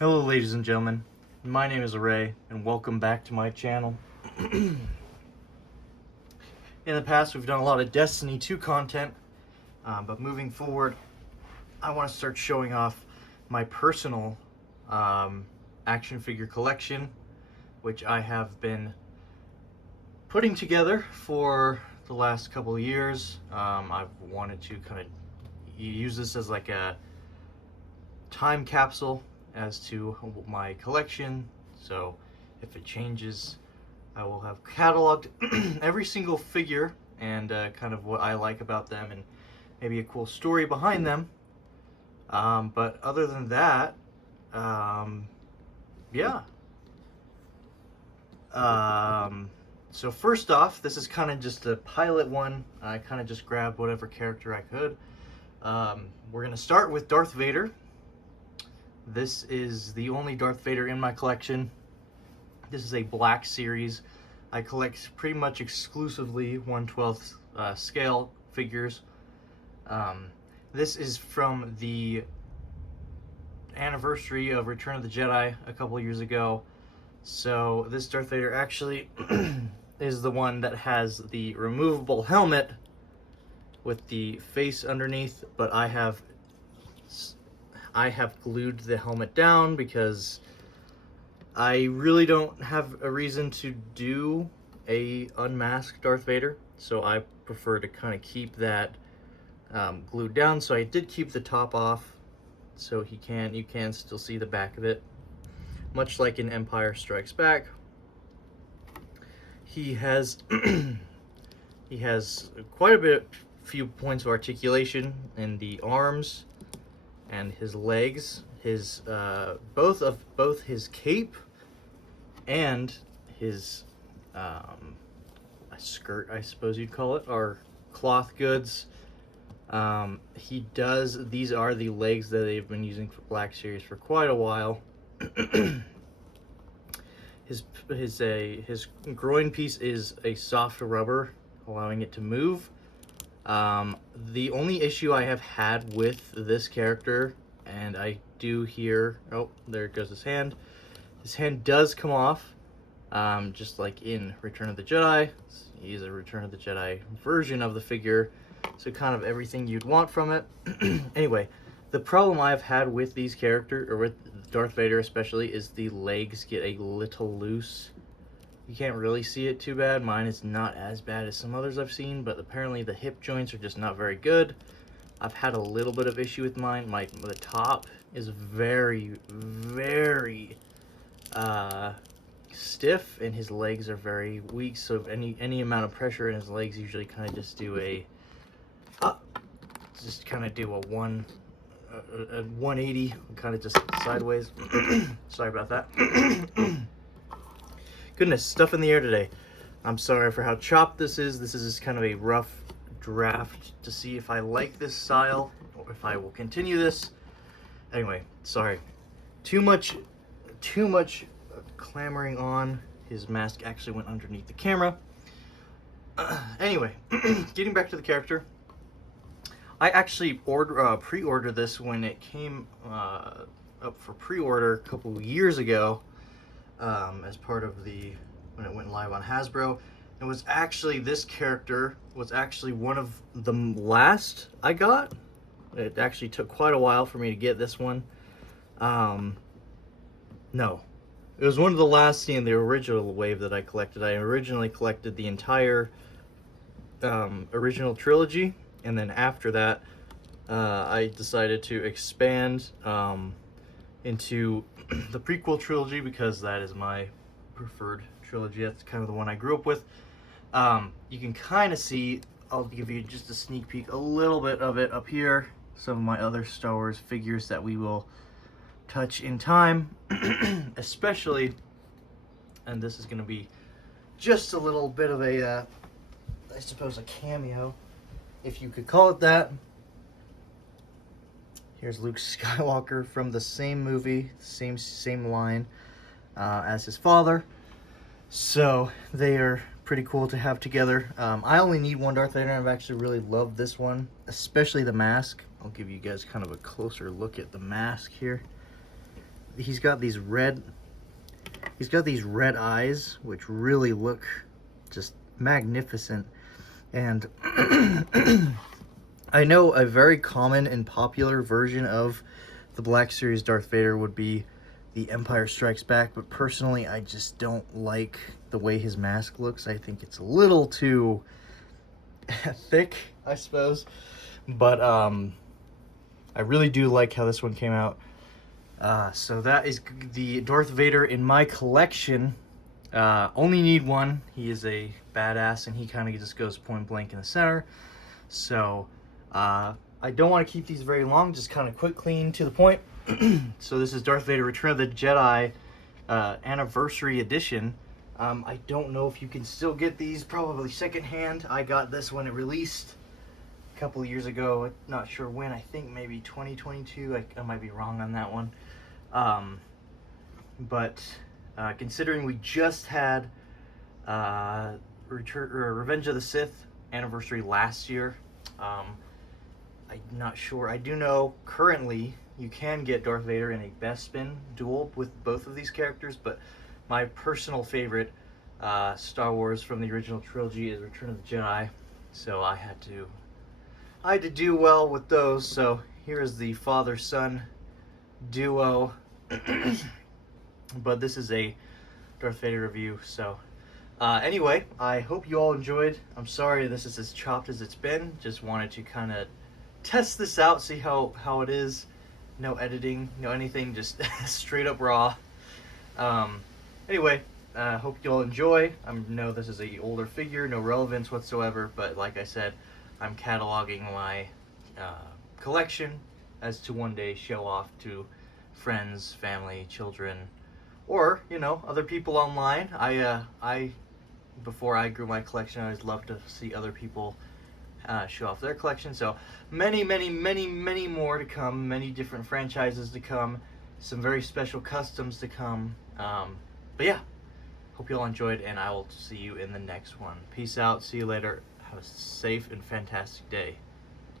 Hello ladies and gentlemen, my name is Ray and welcome back to my channel. In the past we've done a lot of Destiny 2 content, but moving forward I want to start showing off my personal action figure collection, which I have been putting together for the last couple of years. I've wanted to kind of use this as like a time capsule as to my collection, so if it changes I will have cataloged every single figure and kind of what I like about them and maybe a cool story behind them. But other than that, yeah. So first off, this is kind of just a pilot one. I kind of just grabbed whatever character I could. We're going to start with Darth Vader. This is the only Darth Vader in my collection. This is a black series. I collect pretty much exclusively 1/12 scale figures. This is from the anniversary of Return of the Jedi a couple years ago. So this Darth Vader actually is the one that has the removable helmet with the face underneath, but I have glued the helmet down because I really don't have a reason to do a unmasked Darth Vader, so I prefer to kind of keep that glued down. So I did keep the top off, so you can still see the back of it, much like in Empire Strikes Back. He has he has quite a few points of articulation in the arms and his legs. His both his cape and his skirt, I suppose you'd call it, are cloth goods. These are the legs that they've been using for Black Series for quite a while. His groin piece is a soft rubber, allowing it to move. The only issue I have had with this character, and I do hear, oh, there goes his hand. His hand does come off, just like in Return of the Jedi. He is a Return of the Jedi version of the figure, so kind of everything you'd want from it. Anyway, the problem I've had with these characters, or with Darth Vader especially, is the legs get a little loose. You can't really see it too bad. Mine is not as bad as some others I've seen, but apparently the hip joints are just not very good. I've had a little bit of issue with mine. The top is very, very stiff, and his legs are very weak, so any amount of pressure in his legs usually kind of just do a 180, kind of just sideways. Sorry about that. Goodness, stuff in the air today. I'm sorry for how chopped this is. This is just kind of a rough draft to see if I like this style or if I will continue this. Anyway, sorry. Too much clamoring on. His mask actually went underneath the camera. Anyway, getting back to the character. I actually pre-ordered this when it came up for pre-order a couple years ago, as part of when it went live on Hasbro. It was actually, this character was actually one of the last I got. It actually took quite a while for me to get this one. No, it was one of the last in the original wave that I collected. I originally collected the entire original trilogy, and then after that I decided to expand into the prequel trilogy because that is my preferred trilogy. That's kind of the one I grew up with. You can kind of see, I'll give you just a sneak peek, a little bit of it up here. Some of my other Star Wars figures that we will touch in time, especially, and this is going to be just a little bit of a, I suppose, a cameo, if you could call it that. Here's Luke Skywalker from the same movie, same line as his father. So they are pretty cool to have together. I only need one Darth Vader, and I've actually really loved this one, especially the mask. I'll give you guys kind of a closer look at the mask here. he's got these red eyes, which really look just magnificent. And I know a very common and popular version of the Black Series Darth Vader would be the Empire Strikes Back, but personally I just don't like the way his mask looks. I think it's a little too thick, I suppose. But I really do like how this one came out. So that is the Darth Vader in my collection. Only need one. He is a badass, and he kind of just goes point blank in the center. So I don't want to keep these very long, just kind of quick, clean, to the point. So this is Darth Vader Return of the Jedi Anniversary Edition. I don't know if you can still get these, probably secondhand. I got this when it released a couple of years ago. Not sure when. I think maybe 2022. I might be wrong on that one. But considering we just had Revenge of the Sith anniversary last year, I'm not sure. I do know currently you can get Darth Vader in a Bespin duel with both of these characters, but my personal favorite Star Wars from the original trilogy is Return of the Jedi, so I had to do well with those. So here is the father-son duo. But this is a Darth Vader review. So anyway, I hope you all enjoyed. I'm sorry this is as chopped as it's been. Just wanted to kind of test this out, see how it is. No editing, no anything, just straight up raw. Anyway, hope you all enjoy. I know this is a older figure, no relevance whatsoever, but like I said, I'm cataloging my collection as to one day show off to friends, family, children, or other people online. I before I grew my collection, I always loved to see other people show off their collection. So many more to come, many different franchises to come, some very special customs to come. But yeah, hope you all enjoyed, and I will see you in the next one. Peace out, see you later, have a safe and fantastic day.